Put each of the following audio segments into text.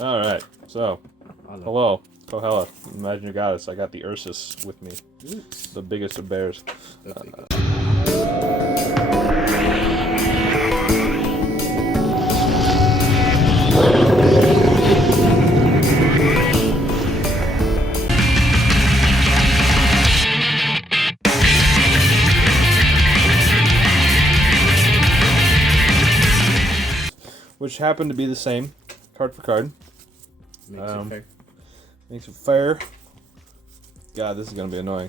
Alright, so, hello, Qoheleth, Imagine Your Goddess. I got the Ursus with me. Oops. The biggest of bears. Which happened to be the same, card for card. Makes it fair. Makes it fair. God, this is gonna be annoying.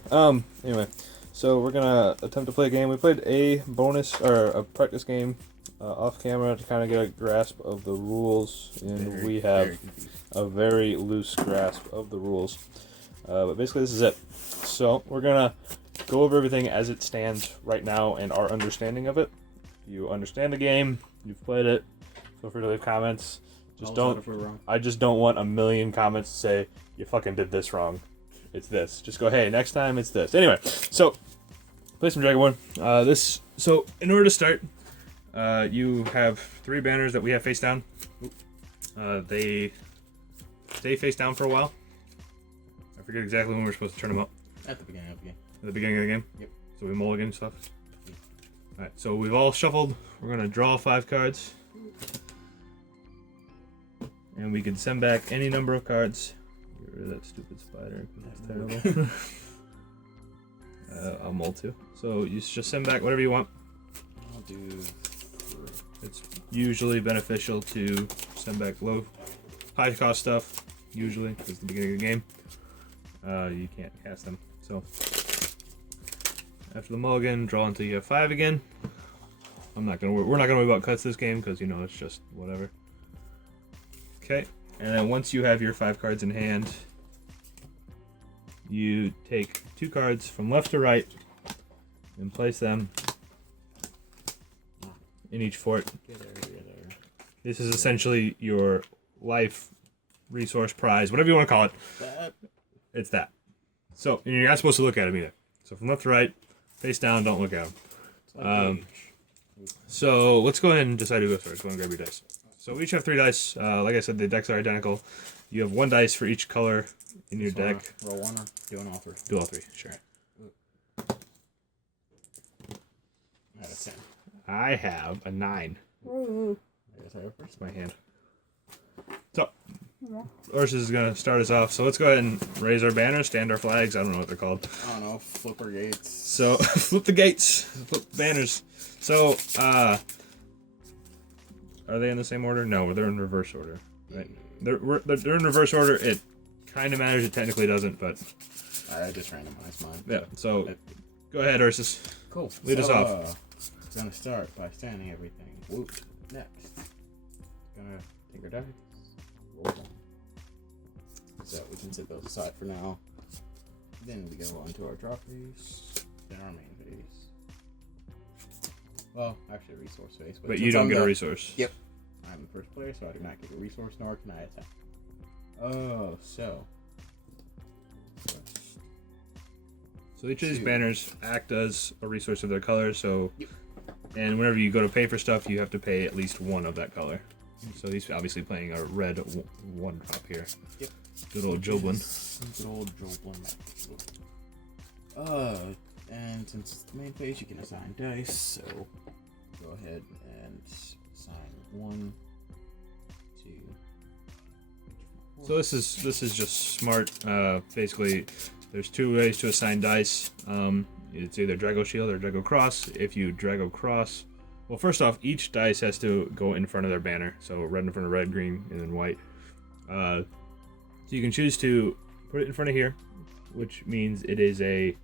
Anyway, so we're gonna attempt to play a game. We played a bonus or a practice game off camera to kind of get a grasp of the rules, and we have a very loose grasp of the rules. But basically, this is it. So we're gonna go over everything as it stands right now and our understanding of it. You understand the game. You've played it. Feel free to leave comments. I just don't want a million comments to say you fucking did this wrong. It's this. Just go, hey, next time it's this. Anyway, so play some Dragoborne. So in order to start, you have 3 banners that we have face down. They stay face down for a while. I forget exactly when we're supposed to turn them up. At the beginning of the game. At the beginning of the game? Yep. So we mulligan stuff. Alright, so we've all shuffled. We're gonna draw 5 cards. And we can send back any number of cards. Get rid of that stupid spider, because it's terrible. I'll mull too. So you just send back whatever you want. I'll do 3. It's usually beneficial to send back high cost stuff, usually, because it's the beginning of the game. You can't cast them. So after the mulligan, draw until you have 5 again. We're not gonna worry about cuts this game, because it's just whatever. Okay, and then once you have your 5 cards in hand, you take 2 cards from left to right and place them in each fort. This is essentially your life, resource, prize, whatever you want to call it. It's that. So, and you're not supposed to look at them either. So from left to right, face down, don't look at them. So let's go ahead and decide who goes first. Go and grab your dice. So we each have 3 dice. Like I said, the decks are identical. You have 1 dice for each color in your deck. Roll 1 or doing all 3? Do all 3, sure. I have a 10. I have a 9. I guess I go first. My hand. So, Ursus is going to start us off. So let's go ahead and raise our banners, stand our flags. I don't know what they're called. I don't know. Flipper gates. So, flip the gates. Flip the banners. So, are they in the same order? No, they're in reverse order. Right? They're in reverse order. It kind of matters. It technically doesn't, but I just randomized mine. Yeah. So go ahead, Ursus. Cool. Lead us off. Gonna start by standing everything. Whoop. Next. Gonna take our dice. Roll 1. So we can set those aside for now. Then we go on to our draw phase. Then our main phase. Well, actually a resource phase. But you don't get a resource. Yep. I'm the first player, so I do not get a resource, nor can I attack. Oh, so each of these banners act as a resource of their color, so... Yep. And whenever you go to pay for stuff, you have to pay at least 1 of that color. So he's obviously playing a red 1 drop here. Yep. Good old Joblin. Good old Joblin. And since it's the main phase, you can assign dice, so go ahead and assign 1, 2. So this is just smart. Basically, there's 2 ways to assign dice. It's either Drago Shield or Drago Cross. If you Drago Cross, well, first off, each dice has to go in front of their banner. So red in front of red, green, and then white. So you can choose to put it in front of here, which means it is a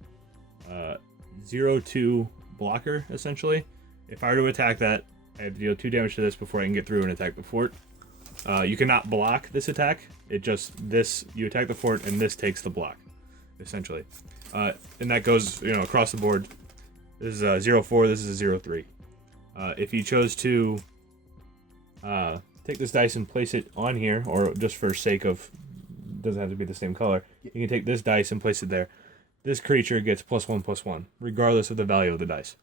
0-2 blocker, essentially. If I were to attack that, I have to deal 2 damage to this before I can get through and attack the fort. You cannot block this attack. It just, you attack the fort and this takes the block, essentially. And that goes, across the board. This is a 0-4, this is a 0-3. If you chose to take this dice and place it on here, or just for sake of, doesn't have to be the same color, you can take this dice and place it there. This creature gets +1/+1, regardless of the value of the dice.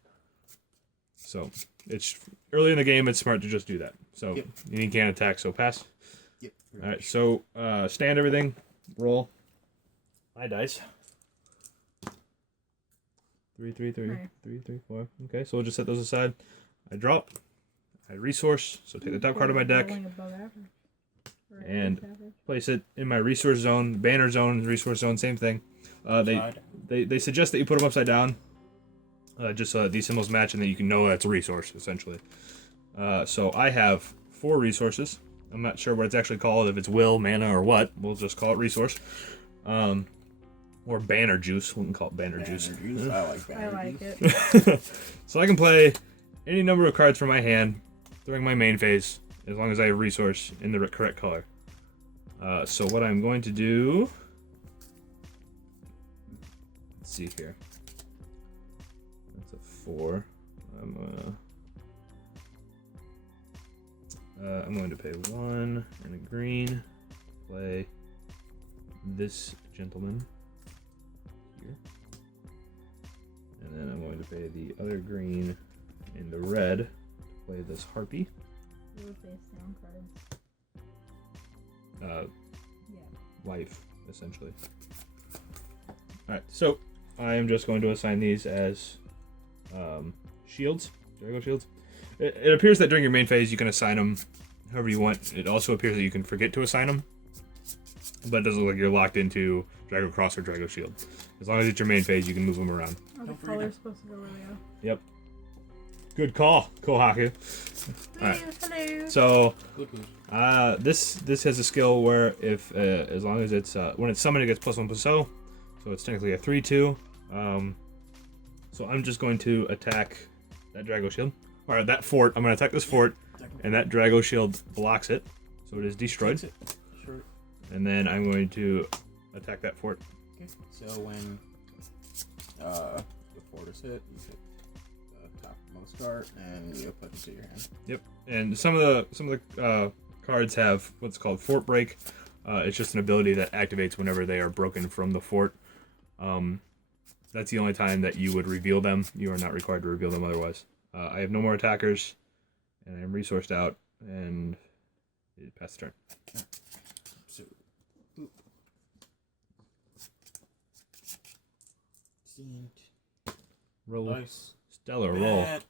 So, it's early in the game, it's smart to just do that. So, you can't attack, so pass. Yep. All right, so stand everything, roll. My dice. 3, 3, 3, Right. 3, 3, 4. Okay, so we'll just set those aside. I drop. I resource. So take the top card of my deck Rolling above average. Or and average. place it in my resource zone. Banner zone, resource zone, same thing. They suggest that you put them upside down, just so that these symbols match and that you can know that's a resource essentially. So I have 4 resources. I'm not sure what it's actually called, if it's will, mana, or what. We'll just call it resource. Or banner juice. We can call it banner juice. I like banner I like juice. it. So I can play any number of cards from my hand during my main phase, as long as I have resource in the correct color. So what I'm going to do... Let's see here. That's a 4. I'm going to pay 1 and a green. Play this gentleman here. And then I'm going to pay the other green in the red to play this harpy. You would face down cards. Life, essentially. Alright, so I am just going to assign these as shields, Drago shields. It appears that during your main phase you can assign them however you want. It also appears that you can forget to assign them, but it doesn't look like you're locked into Drago Cross or Drago Shield. As long as it's your main phase, you can move them around. Oh, the color's supposed to go where they go. Yep. Good call, Kohaku. Alright. Hello. So, this has a skill where if as long as it's when it's summoned, it gets +1/+0. So it's technically a 3/2. So I'm just going to attack that Drago Shield, or that fort. I'm going to attack this fort, and that Drago Shield blocks it, so it is destroyed. Sure. And then I'm going to attack that fort. Okay. So when the fort is hit, you hit the topmost card, and you put it to your hand. Yep. And some of the cards have what's called Fort Break. It's just an ability that activates whenever they are broken from the fort. That's the only time that you would reveal them. You are not required to reveal them otherwise. I have no more attackers, and I am resourced out, and it passed the turn. So, boop. Stand. Roll. Nice. Stellar roll. Bad.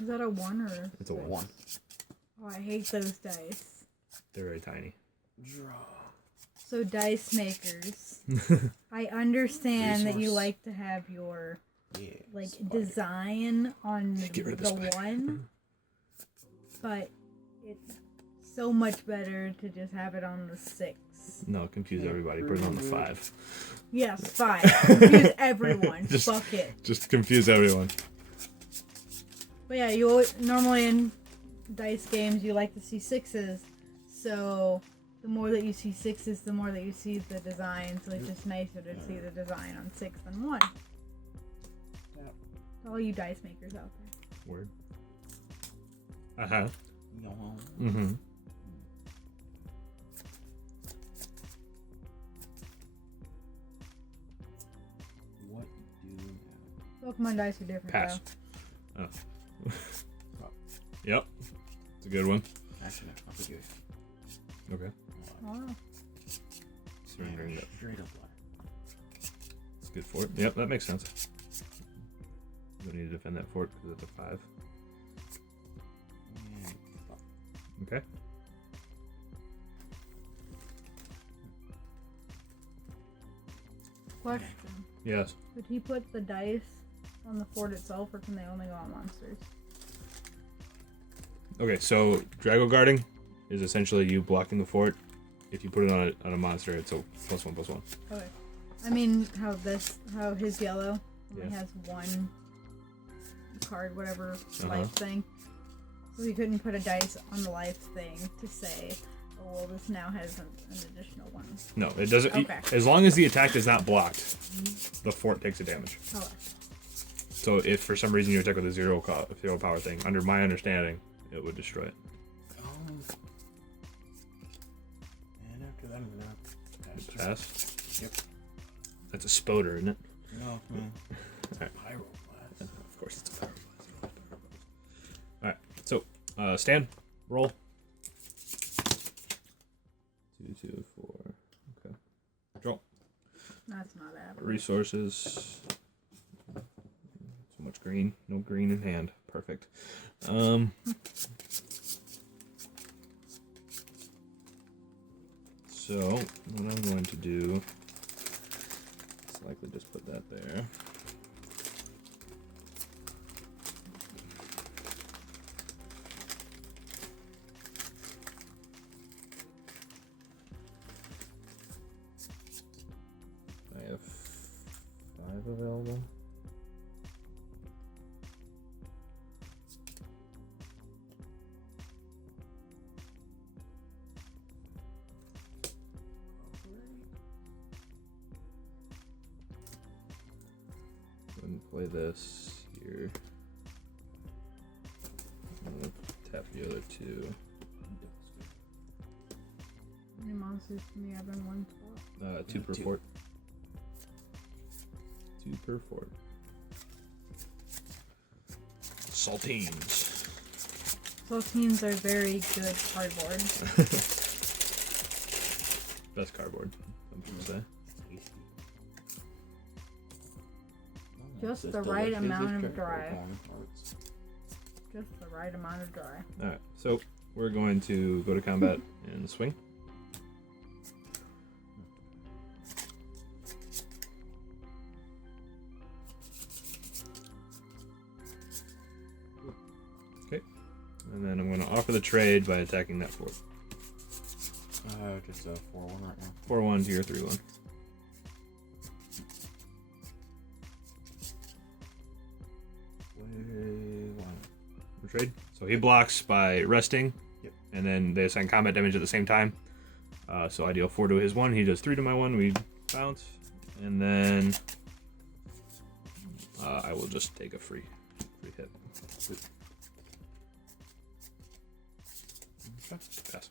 Is that a 1 or? It's a 1. Oh, I hate those dice. They're very tiny. Draw. So dice makers, I understand that you Resource. like to have your Yeah. design on Get rid of the the spider. 1, but it's so much better to just have it on the 6. No, confuse everybody. Put it on the 5. Yes, 5. Confuse everyone. Just- Fuck it. Just confuse everyone. But yeah, you normally in dice games you like to see 6s, so the more that you see 6s, the more that you see the design. So it's just nicer to see the design on 6 than 1. Yep. All you dice makers out there. Word. Uh-huh. No. Mm-hmm. What do now? Pokemon dice are different. Pass. Though. Oh. Yep. It's a good one. Actually, no. I'll put you. Okay. Oh. Surrendering that. Straight up lie. It's good fort. Yep, that makes sense. You don't need to defend that fort because it's a 5. And stop. Okay. Question. Yes. Could he put the dice on the fort itself, or can they only go on monsters? Okay, so Drago guarding is essentially you blocking the fort. If you put it on a monster, it's a +1/+1. Okay. I mean, how his yellow only Yeah. has 1 card, whatever Uh-huh. life thing. So he couldn't put a dice on the life thing to say, oh, well, this now has an additional 1. No, it doesn't. Okay. As long as the attack is not blocked, the fort takes a damage. Okay. So if for some reason you attack with a 0 power thing, under my understanding, it would destroy it. And after that, I'm gonna pass. Pass. Yep. That's a spoder, isn't it? No, man. Alright. Pyroblast. Of course, it's a power blast. All right. So stand, roll. 2, 2, 4. Okay. Draw. That's not average. Resources. So much green. No green in hand. Perfect. So, what I'm going to do is likely just put that there. I have 5 available. And play this here. I'm gonna tap the other 2. How many monsters do you have in one spot? 2 per fort. 2 per fort. Saltines. Saltines are very good cardboard. Best cardboard, some people say. Just the right amount of dry. Just the right amount of dry. Alright, so we're going to go to combat and swing. Okay, and then I'm going to offer the trade by attacking that fort. Just a 4-1 right now. 4-1 to your 3-1. Trade. So he blocks by resting, yep. And then they assign combat damage at the same time. So I deal 4 to his 1. He does 3 to my 1. We bounce, and then I will just take a free hit. Okay. Pass.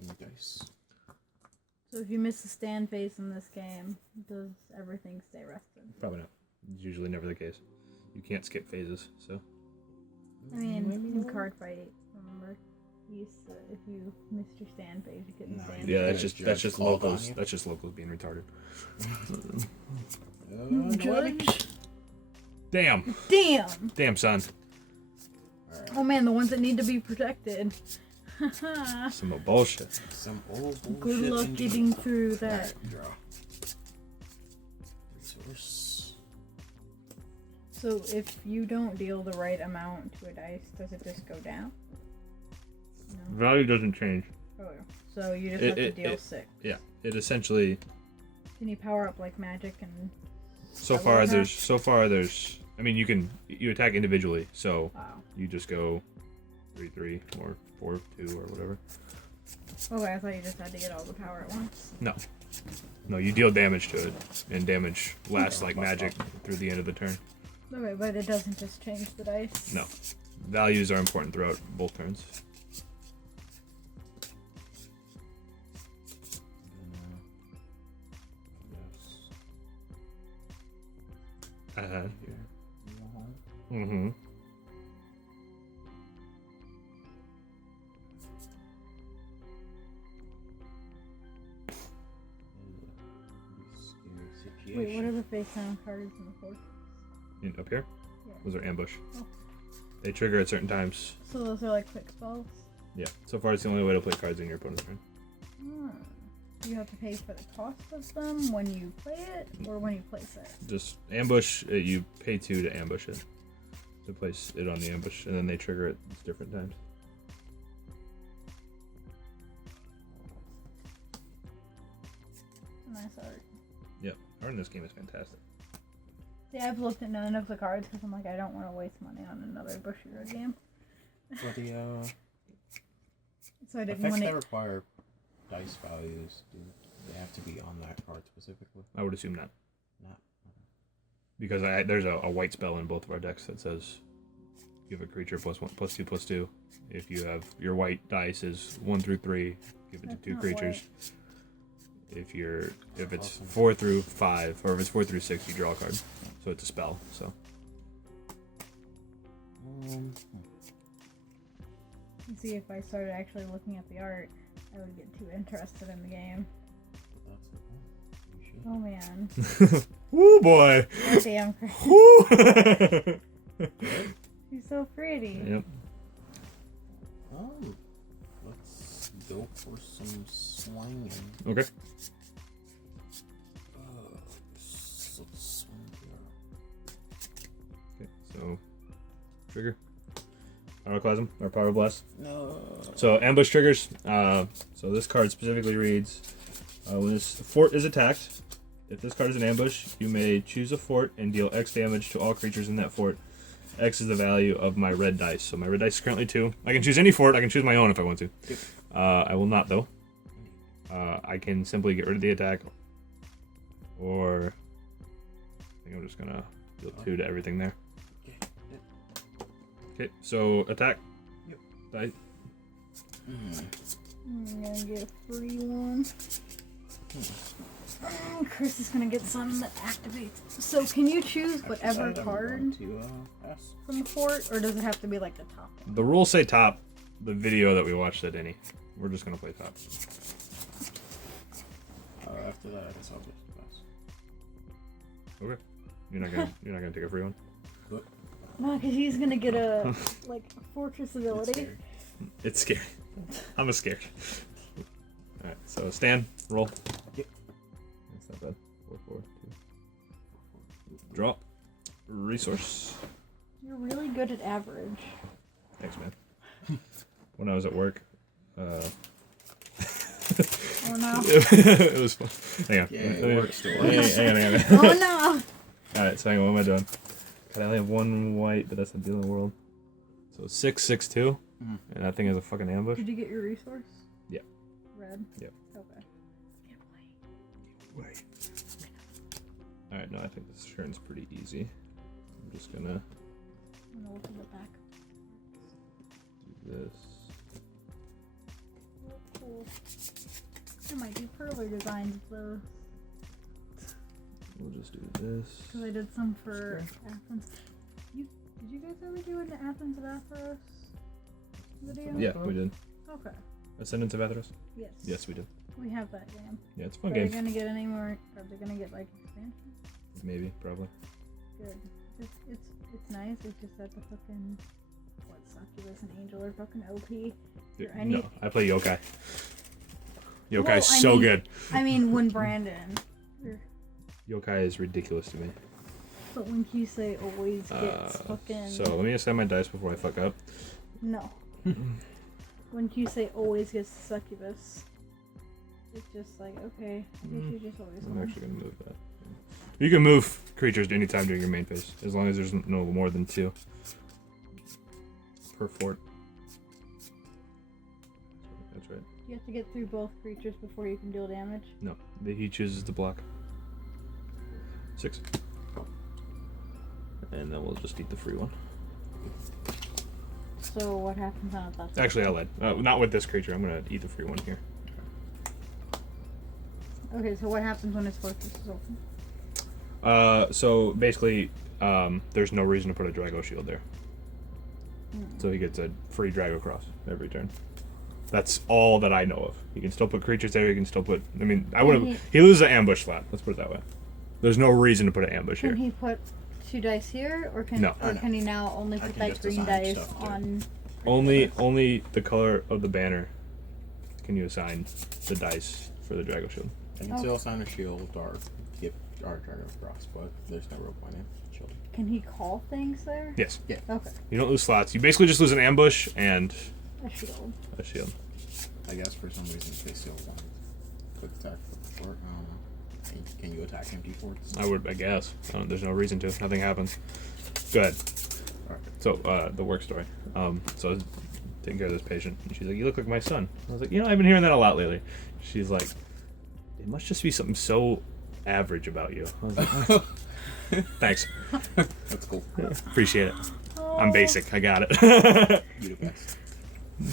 And dice. So if you miss the stand phase in this game, does everything stay rested? Probably not. It's usually never the case. You can't skip phases, so. I mean, in card fight, remember, you used to, if you missed your stand phase, you couldn't stand. Yeah, phase. that's just locals. That's just locals being retarded. Judge. Damn. Damn. Damn, son. Right. Oh man, the ones that need to be protected. Some bullshit. Some old bullshit. Good luck getting through that. Right, draw. Resource. So if you don't deal the right amount to a dice, does it just go down? No. Value doesn't change. Oh, yeah. So you just have to deal 6. Yeah, it essentially. Can you power up like magic and? So far there's. I mean, you attack individually, so Wow. you just go 3-3 or 4-2 or whatever. Okay, I thought you just had to get all the power at once. No, you deal damage to it, and damage lasts like magic through the end of the turn. Okay, but it doesn't just change the dice. No, values are important throughout both turns. Here. Mm-hmm. Wait, what are the face down cards in the fortress? Up here? Yeah. Those are ambush. Oh. They trigger at certain times. So those are like quick spells? Yeah. So far, it's the only way to play cards in your opponent's turn. Do you have to pay for the cost of them when you play it, or when you place it? Just ambush. You pay 2 to ambush it. To place it on the ambush, and then they trigger it at different times. Nice art. Yep. Art in this game is fantastic. Yeah, I've looked at none of the cards because I'm like, I don't want to waste money on another Bushiroad game. For the So I didn't effects want that to. require dice values, do they have to be on that card specifically? I would assume not. Not. Because there's a white spell in both of our decks that says give a creature +1, +2/+2. If you have your white dice is 1 through 3, give it That's to 2 not creatures. If it's 4 through 5, or if it's 4 through 6, you draw a card. So it's a spell. So See, if I started actually looking at the art, I would get too interested in the game. Oh man. Woo boy! God damn, Chris. Woo! She's so pretty. Yep. Let's go for some swinging. Okay. Okay, so trigger. Pyroclasm or Power Blast. No. So ambush triggers. So this card specifically reads, when this fort is attacked, if this card is an ambush, you may choose a fort and deal X damage to all creatures in that fort. X is the value of my red dice. So my red dice is currently 2. I can choose any fort. I can choose my own if I want to. Yep. I will not though. I can simply get rid of the attack, or I think I'm just gonna deal 2 to everything there. Okay, so attack. Yep. Die. I'm gonna get a free one. Chris is gonna get some that activates. So can you choose whatever card from the fort, or does it have to be like the top one? The rules say top. The video that we watched at any. We're just gonna play top. After that, I guess I'll just pass. Okay. You're not gonna take a free one. What? No, because he's gonna get a like a fortress ability. It's scary. I'm scared. All right. So stand. Roll. Yep. That's not bad. 4, 4, 2. Drop. Resource. You're really good at average. Thanks, man. When I was at work. Oh no. It was fun. Hang on. Yeah, it works still. Hang on. Oh no. Alright, so hang on, what am I doing? God, I only have 1 white, but that's not the only world. So 6, 6, 2. Mm-hmm. And that thing is a fucking ambush. Did you get your resource? Yeah. Red? Yep. Okay. Get Wait. Alright, no, I think this turn's pretty easy. I'm just gonna I'm gonna look at the back. do this. Oh, cool. I might do perler designs though. We'll just do this. Because I did some for Athens. Did you guys ever do an Athens of Athos video? Yeah, we did. Okay. Ascendance of Athos? Yes. Yes, we did. We have that game. Yeah, it's a fun Are game. they gonna get any more? Are they gonna get like expansion? Maybe, probably. Good. It's nice. It's just that the fucking succubus and angel are fucking OP. No, I play Yokai. Yokai's Well, so good. I mean, when Brandon. Yokai is ridiculous to me. But when Kisei always gets fucking. So let me assign my dice before I fuck up. No. When Kisei always gets the succubus, it's just like, okay, I guess you just always I'm win. actually gonna move that. You can move creatures anytime during your main phase, as long as there's no more than 2 per fort. That's right. You have to get through both creatures before you can deal damage. No, he chooses to block. 6. And then we'll just eat the free one. So what happens on it? That's Actually, I'll add. Not with this creature. I'm gonna eat the free one here. okay. So what happens when his fortress is open? So basically, there's no reason to put a Drago shield there. So he gets a free Drago cross every turn. That's all that I know of. You can still put creatures there. You can still put. I mean, I would have. He loses an ambush slot. Let's put it that way. There's no reason to put an ambush Can here. he put 2 dice here, or can No. or can he now only I put can that just green assign dice stuff to- on? Only the color of the banner can you assign the dice for the Drago shield. I can still assign a shield or get our Drago cross, but there's no real point in shield. Can he call things there? Yes. Yeah. Okay. You don't lose slots. You basically just lose an ambush and A shield. a shield. I guess for some reason they still want quick attack for fort. I don't know. Can you attack empty forts? I guess. There's no reason to. Nothing happens. Go ahead. Alright. So, the work story. So I was taking care of this patient, and she's like, "You look like my son." I was like, "I've been hearing that a lot lately." She's like, "It must just be something so average about you." I was like, "Oh, thanks. That's cool. Appreciate it. I'm basic. I got it." You the best.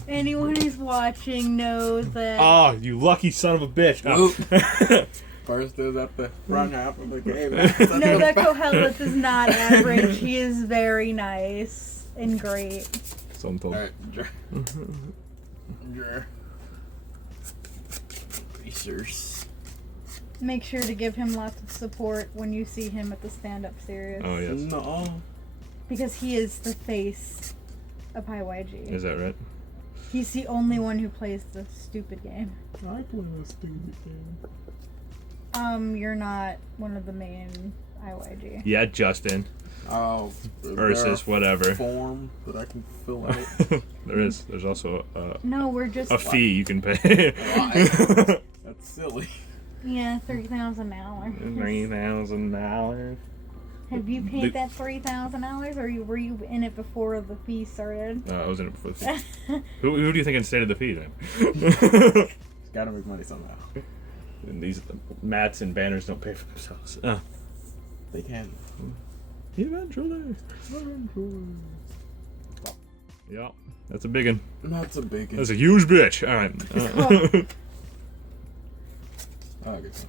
Anyone who's watching knows that. Oh, you lucky son of a bitch. Oh. First is at the front half of the game. No, that Qoheleth is not average. He is very nice and great. So I'm told. Alright, draw. Research. Make sure to give him lots of support when you see him at the stand-up series. Oh yes. No. Because he is the face of YG. Is that right? He's the only one who plays the stupid game. I play a stupid game. You're not one of the main IYG. Yeah, Justin. Oh, Ursus, whatever. Form that I can fill out. There's also No, we're just a fee you can pay. Why? That's silly. yeah, $3,000. $3,000. Have you paid that $3,000, or were you in it before the fee started? I was in it before the fee. Who do you think instated the fee then? It's gotta make money somehow. And these mats and banners don't pay for themselves. They can. Eventually. Yeah, that's a big one. That's a big. That's a huge bitch. All right. Oh, good one.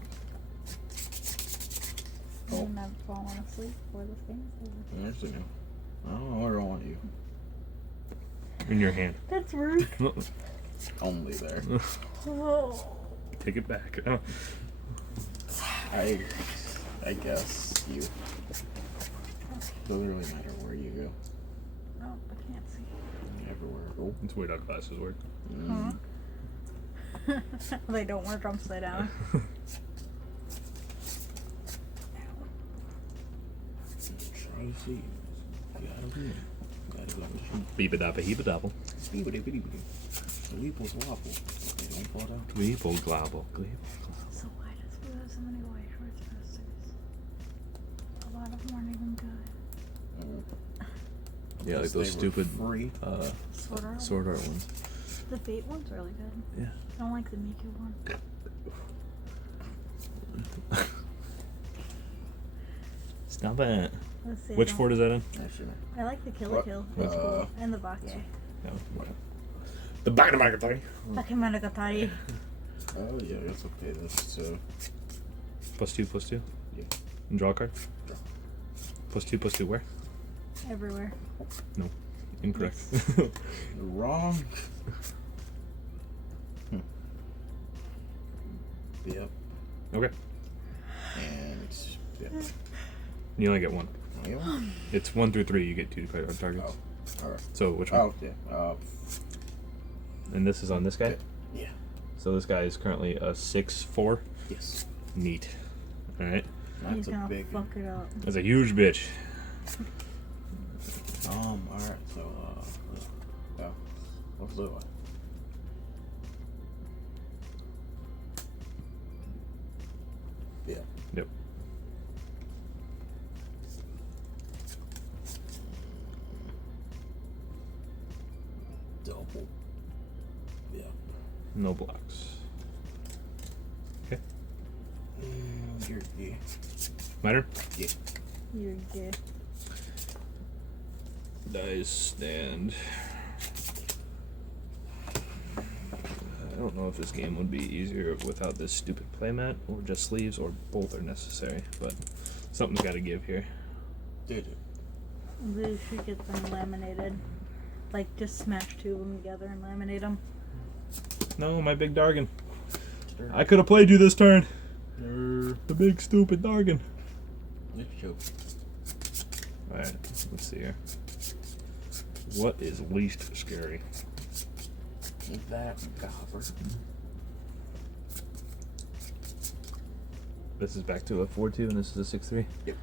I'm not falling asleep before this game's over. Actually, no. I don't know where I want you. In your hand. That's rude. Only there. Oh. Take it back. I guess you. Doesn't really matter where you go. Oh, I can't see. Everywhere. Oh. It's weird how glasses work. Mm. They don't work upside down. Try to see. Beep a dappa heap a dabble. Weeples wobble. They don't fall down. Gleeple globble. So why does we have so many white shorts posters? A lot of them aren't even good. Yeah, like those stupid free. sword art ones. The Fate one's really good. Yeah. I don't like the Miku one. Stop it. Let's see, Which I fort is that in? Actually, I like the Kill What? Kill. It's cool. And the Bake. The back of my guitar. Bakemonogatari. oh yeah, that's okay. That's +2/+2. Yeah. And draw a card. Draw. +2/+2 where? Everywhere. No. Incorrect. you're wrong. Yep. Okay. And yep. You only get one. Oh, yeah. It's 1 through 3. You get 2 card targets. Oh, alright. So which one? Oh, yeah. And this is on this guy? Yeah. So this guy is currently a 6/4. Yes. Neat. Alright. That's He's a gonna big fuck it up. That's a huge bitch. Alright, so, yeah. What's the one? Yeah. Yep. Double. Yeah. No blocks. Okay. You're yeah. Matter? Yeah. You're good. Dice stand. I don't know if this game would be easier without this stupid playmat or just sleeves, or both are necessary, but something's got to give here. Did it? We should get them laminated. Like, just smash two of them together and laminate them. No, my big Dargan. I could have played you this turn. The big stupid Dargan. Let's show. Alright, let's see here. What is least scary? That copper. This is back to a 4-2 and this is a 6-3. Yep.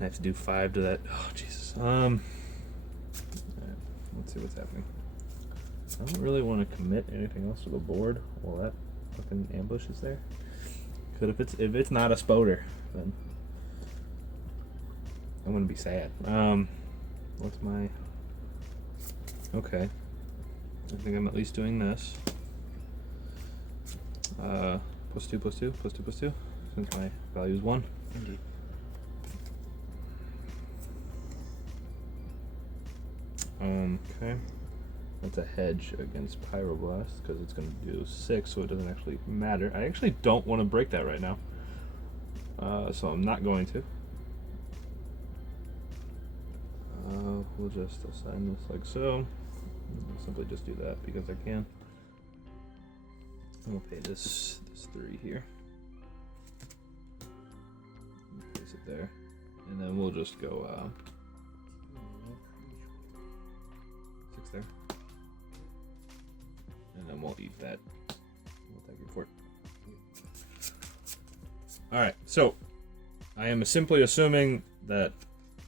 I have to do 5 to that. Oh Jesus. Let's see what's happening. I don't really want to commit anything else to the board while that fucking ambush is there. Cause if it's not a spoder, then I'm gonna be sad. What's my? Okay. I think I'm at least doing this. +2/+2/+2/+2, since my value is 1. Indeed. Okay. That's a hedge against Pyroblast, because it's going to do 6, so it doesn't actually matter. I actually don't want to break that right now. So I'm not going to. will just assign this like so. I'll simply just do that because I can. And we'll pay this 3 here. Place it there. And then we'll just go 6 there. And then we'll eat that. We'll take your fort. Alright, so I am simply assuming that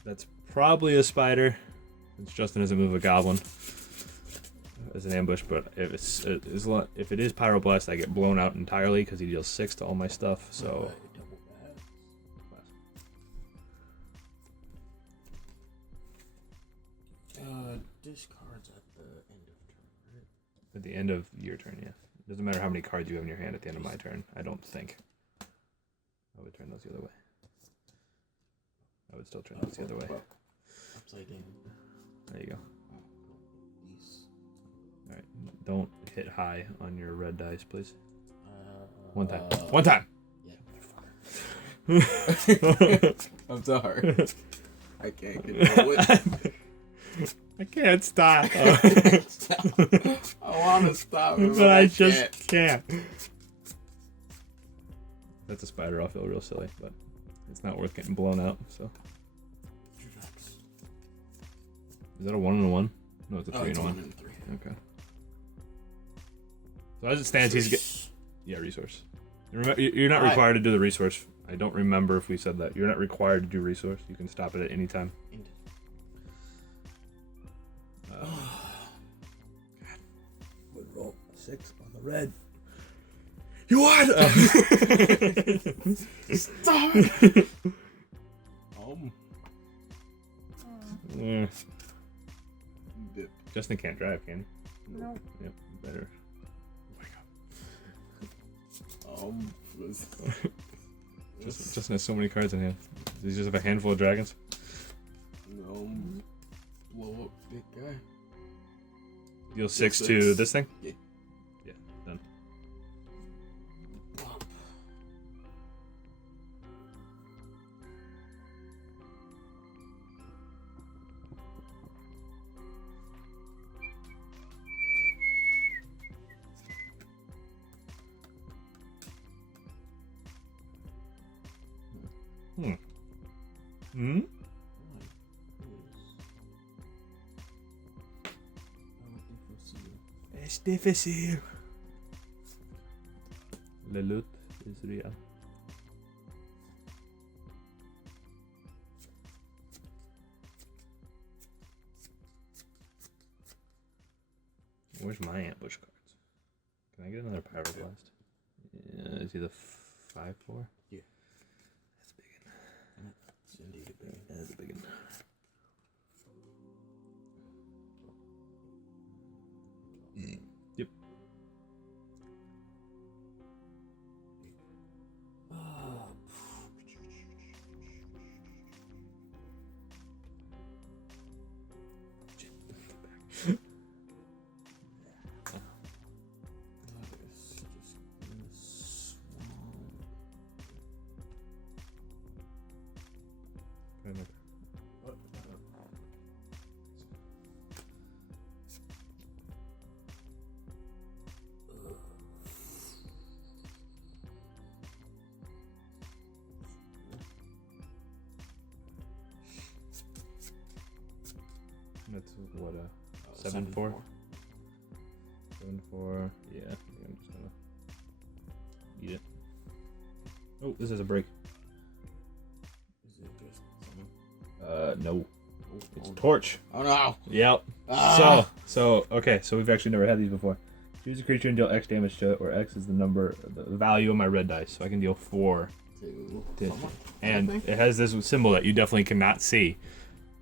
that's probably a spider, since Justin doesn't move a goblin as an ambush, but if it is Pyroblast, I get blown out entirely because he deals 6 to all my stuff, so... Discards at the end of turn, right? At the end of your turn, yeah. Doesn't matter how many cards you have in your hand at the end of my turn, I don't think. I would turn those the other way. I would still turn those the other way. Upside down. There you go. Alright, don't hit high on your red dice, please. One time. One time! Yeah, I'm sorry. I can't control it. I can't stop. I want to stop it, but I just can't. That's a spider, I'll feel real silly, but it's not worth getting blown out, so. Is that a 1 and a 1? No, it's a 3 and a 1. 1 and 3. Okay. So as it stands, he's resource. You're not required to do the resource. I don't remember if we said that. You're not required to do resource. You can stop it at any time. God. Would roll 6 on the red. You what? Stop. Yeah. Justin can't drive, can he? No. Yep, better. Justin has so many cards in hand. Does he just have a handful of dragons? No. Blow up big guy. Deal 6 to this thing? Yeah. Yeah, done. Es difícil. La loot is real. Where's my ambush cards? Can I get another Pyroblast? Yeah, is he the 5/4? Yeah. That's big. It's indeed a big. That's a big one. Yep. That's what 7/4. 7/4. Yeah, I'm just gonna eat it. Oh, this is a break. Is it just something? No. It's torch. Oh no. Yep. Ah. So okay. So we've actually never had these before. Choose a creature and deal X damage to it, where X is the value of my red dice. So I can deal 4. And it has this symbol that you definitely cannot see.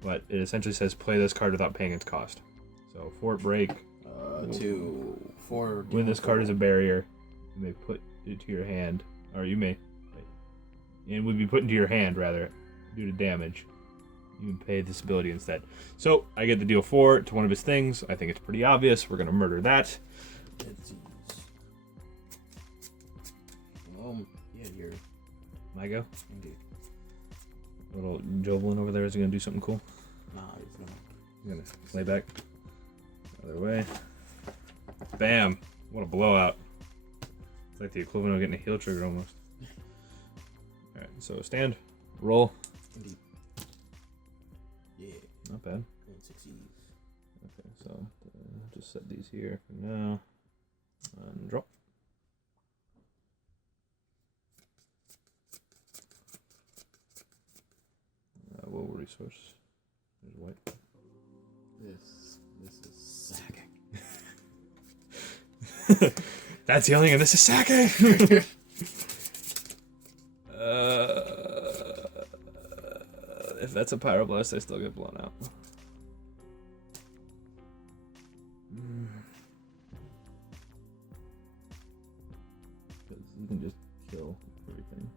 But it essentially says play this card without paying its cost. So fort break. 2, 4. When this card is a barrier, you may put it to your hand, or you may, and would be put into your hand rather, due to damage. You would pay this ability instead. So I get to deal 4 to one of his things. I think it's pretty obvious. We're gonna murder that. Yeah, you're. My go. Indeed. Little Jovelin over there is he gonna do something cool? Nah, he's not. I'm gonna lay back. Other way. Bam! What a blowout. It's like the equivalent of getting a heal trigger almost. Alright, so stand, roll. Indeed. Yeah. Not bad. And succeed. Okay, so just set these here for now. And drop. What resource? There's white. This is sacking. That's yelling, and this is sacking. If that's a pyroblast, I still get blown out. Because you can just kill everything.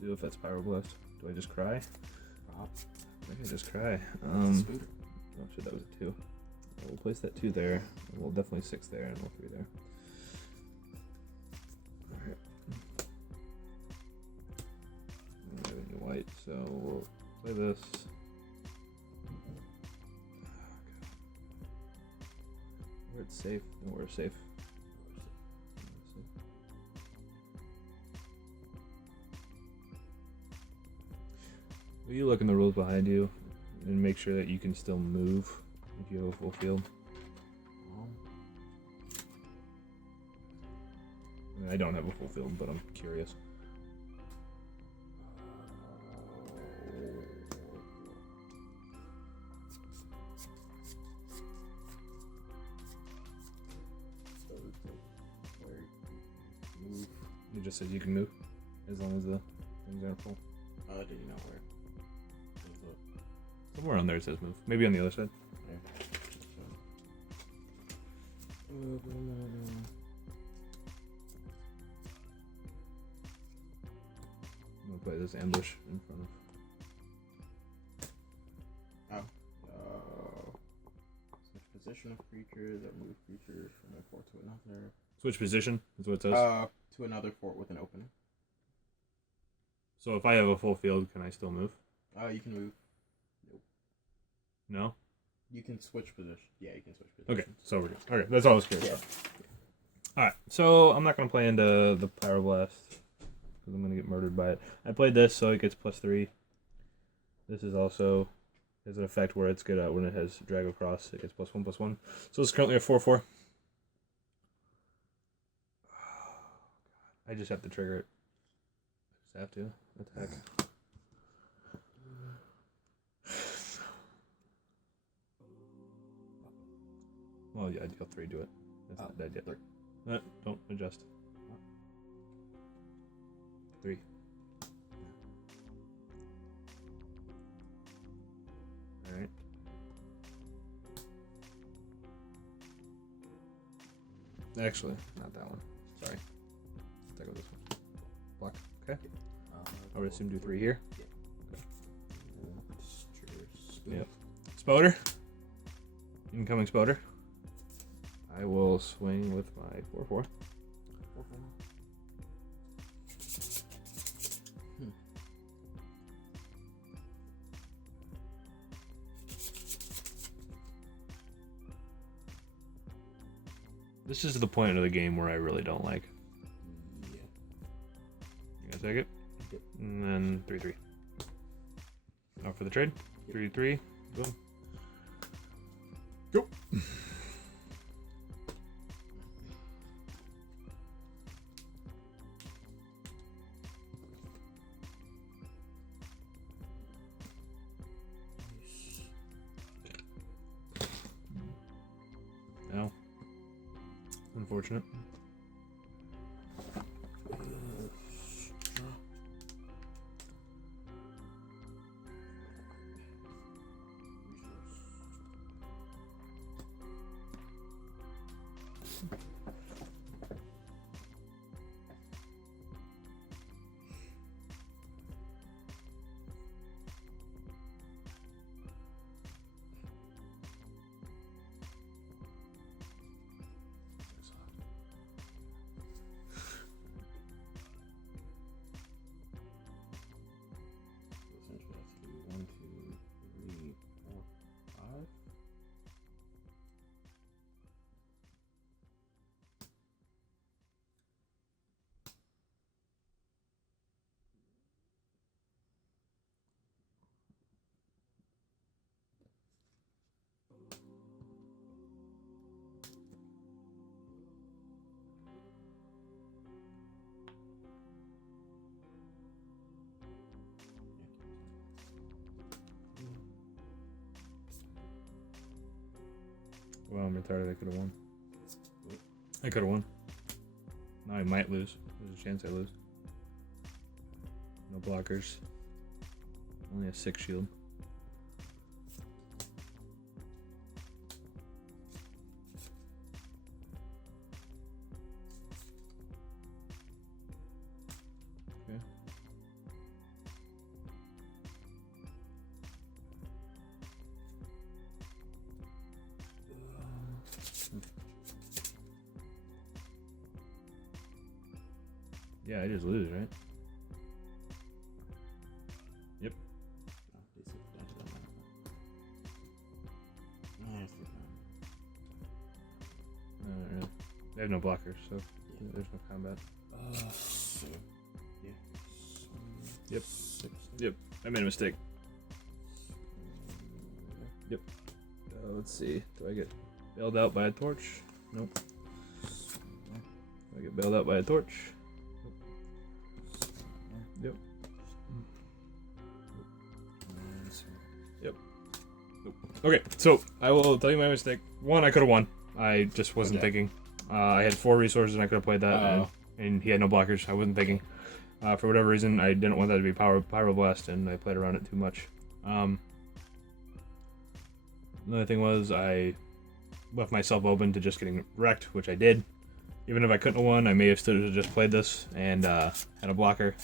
Do if that's pyroblast. Do I just cry? Maybe I just cry. Oh shit, that was a 2. We'll place that 2 there. And we'll definitely 6 there, and we'll 3 there. Alright. We don't have any white, so we'll play this. Where it's safe. No, we're safe. Will you look in the rules behind you and make sure that you can still move if you have a full field? I mean, I don't have a full field, but I'm curious. It just says you can move as long as the things aren't full. Did you know where? Somewhere on there it says move. Maybe on the other side. Yeah. I'm gonna play this ambush in front of. Switch position of creatures or move creatures from a fort to another. Switch position is what it says. To another fort with an opening. So if I have a full field, can I still move? You can move. No? You can switch position. Yeah, you can switch position. Okay, so we're good. Okay, that's all I was curious about. Alright, so I'm not going to play into the Pyroblast because I'm going to get murdered by it. I played this, so it gets +3. This is also has an effect where it's good at when it has drag across, it gets +1/+1. So it's currently a 4/4. I just have to trigger it. I just have to attack. Well, yeah, deal 3, do it. It's not dead yet. 3. Don't adjust. 3. Alright. Actually, not that one. Sorry. Let's go this one. Block. Okay. I would assume do 3 here. Yeah. Yep. Spoder. Incoming Spoder. I will swing with my 4/4. This is the point of the game where I really don't like. Yeah. You gonna take it? Yep. And then 3/3. Out for the trade. 3/3. Boom. Go. Ow. Unfortunate. Well, I'm retarded. I could have won. I could have won. Now I might lose. There's a chance I lose. No blockers. Only a 6 shield. Okay. Yeah, I just lose, right? Yep. Really. They have no blockers, so there's no combat. So, yeah. Yep. Yep. I made a mistake. Yep. Let's see. Do I get bailed out by a torch? Nope. Do I get bailed out by a torch? Yep. Yep. Nope. Okay, so I will tell you my mistake. One, I could have won. I just wasn't thinking. I had 4 resources and I could have played that, and he had no blockers. I wasn't thinking. For whatever reason, I didn't want that to be Pyroblast, and I played around it too much. Another thing was I left myself open to just getting wrecked, which I did. Even if I couldn't have won, I may have still just played this and had a blocker.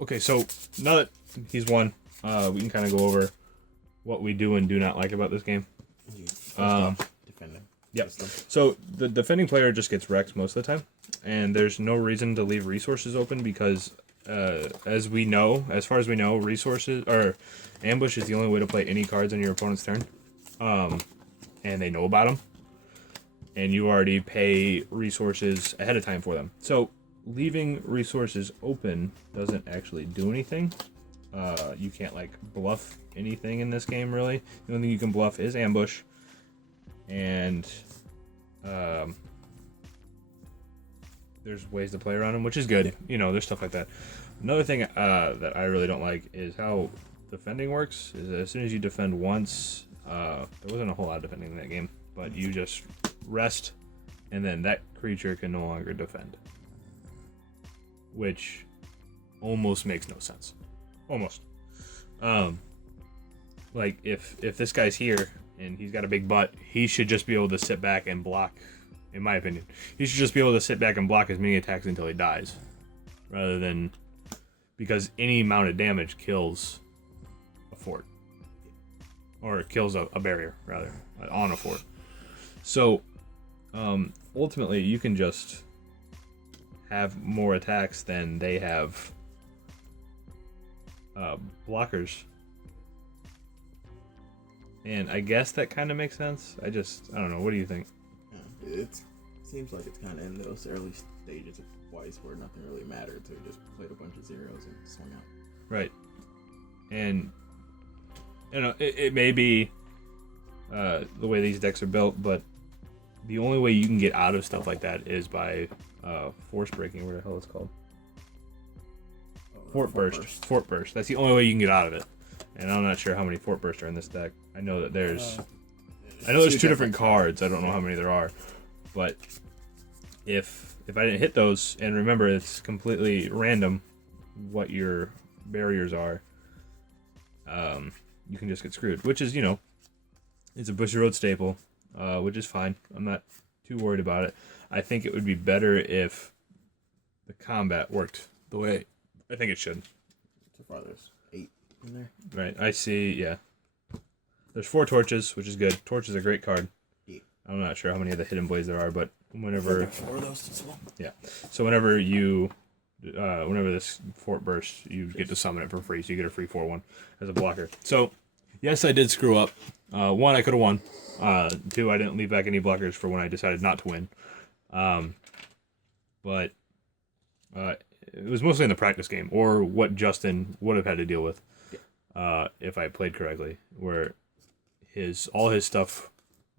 Okay, so now that he's won, we can kind of go over what we do and do not like about this game. Defending. Yep. So the defending player just gets wrecked most of the time, and there's no reason to leave resources open because, as far as we know, resources or ambush is the only way to play any cards on your opponent's turn, and they know about them, and you already pay resources ahead of time for them. So leaving resources open doesn't actually do anything. You can't like bluff anything in this game really. The only thing you can bluff is ambush, and there's ways to play around them, which is good. You know, there's stuff like that. Another thing that I really don't like is how defending works. Is that as soon as you defend once, there wasn't a whole lot of defending in that game, but you just rest, and then that creature can no longer defend, which almost makes no sense. Almost. Like if this guy's here and he's got a big butt, he should just be able to sit back and block. In my opinion, he should just be able to sit back and block as many attacks until he dies, rather than because any amount of damage kills a fort, or kills a barrier rather on a fort. So ultimately, you can just have more attacks than they have blockers, and I guess that kind of makes sense. I don't know. What do you think? Yeah, it seems like it's kind of in those early stages of Weiss where nothing really mattered, so you just played a bunch of zeros and swung out. Right, and you know it may be the way these decks are built, but the only way you can get out of stuff like that is by force breaking. What the hell it's called? Fort burst. That's the only way you can get out of it. And I'm not sure how many fort bursts are in this deck. I know that there's two different cards. I don't know how many there are. But if I didn't hit those, and remember it's completely random what your barriers are, you can just get screwed. Which is, it's a Bushy Road staple, which is fine. I'm not too worried about it. I think it would be better if the combat worked the way I think it should. So far there's 8 in there. Right, I see, yeah. There's 4 torches, which is good. Torch is a great card. Yeah. I'm not sure how many of the hidden blades there are, but whenever... 4 of those as well. Yeah. So whenever this fort bursts, you get to summon it for free, so you get a free 4/1 as a blocker. So, yes, I did screw up. 1, I could have won. 2, I didn't leave back any blockers for when I decided not to win. But it was mostly in the practice game, or what Justin would have had to deal with if I played correctly, where all his stuff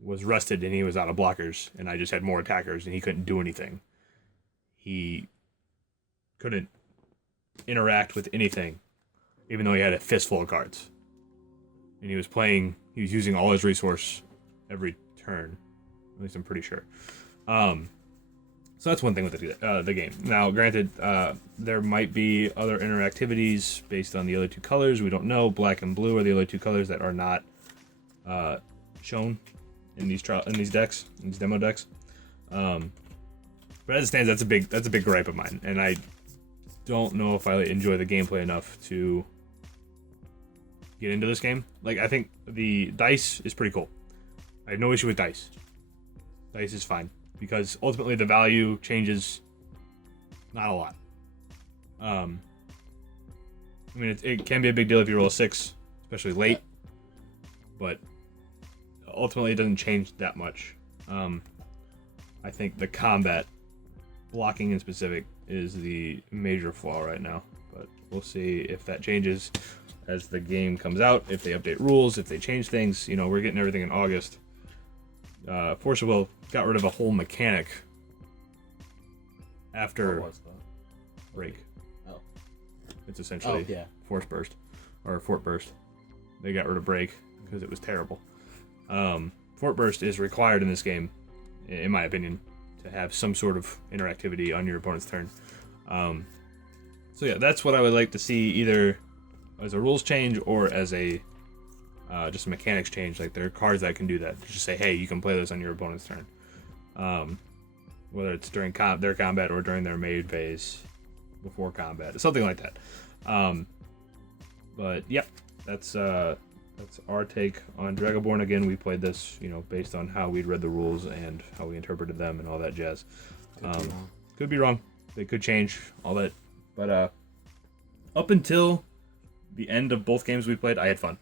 was rested and he was out of blockers, and I just had more attackers and he couldn't do anything. He couldn't interact with anything, even though he had a fistful of cards. and he was using all his resource every turn. At least I'm pretty sure. So that's one thing with the game. Now, granted, there might be other interactivities based on the other two colors. We don't know. Black and blue are the other two colors that are not shown in these decks, in these demo decks. But as it stands, that's a big gripe of mine, and I don't know if I enjoy the gameplay enough to get into this game. Like, I think the dice is pretty cool. I have no issue with dice. Dice is fine, because ultimately the value changes not a lot. I mean, it can be a big deal if you roll a 6, especially late, but ultimately it doesn't change that much. I think the combat, blocking in specific, is the major flaw right now, but we'll see if that changes as the game comes out, if they update rules, if they change things. You know, we're getting everything in August. Force of Will got rid of a whole mechanic after break. Oh. It's essentially Force Burst, or Fort Burst. They got rid of break because it was terrible. Fort Burst is required in this game, in my opinion, to have some sort of interactivity on your opponent's turn. So yeah, that's what I would like to see, either as a rules change or as a just a mechanics change. Like, there are cards that can do that. Just say, hey, you can play this on your opponent's turn. Whether it's during their combat or during their main phase before combat, something like that. But yep, that's our take on Dragoborne. Again, we played this, based on how we'd read the rules and how we interpreted them and all that jazz. Could be wrong. They could change all that. But up until the end of both games we played, I had fun.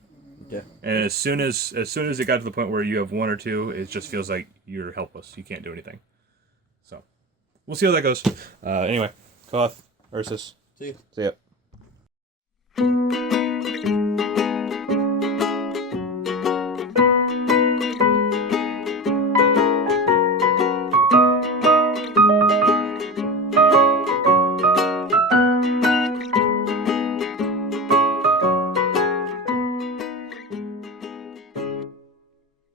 Yeah. And as soon as it got to the point where you have one or two, it just feels like you're helpless. You can't do anything. So we'll see how that goes. Anyway, Qoheleth, Ursus. See ya.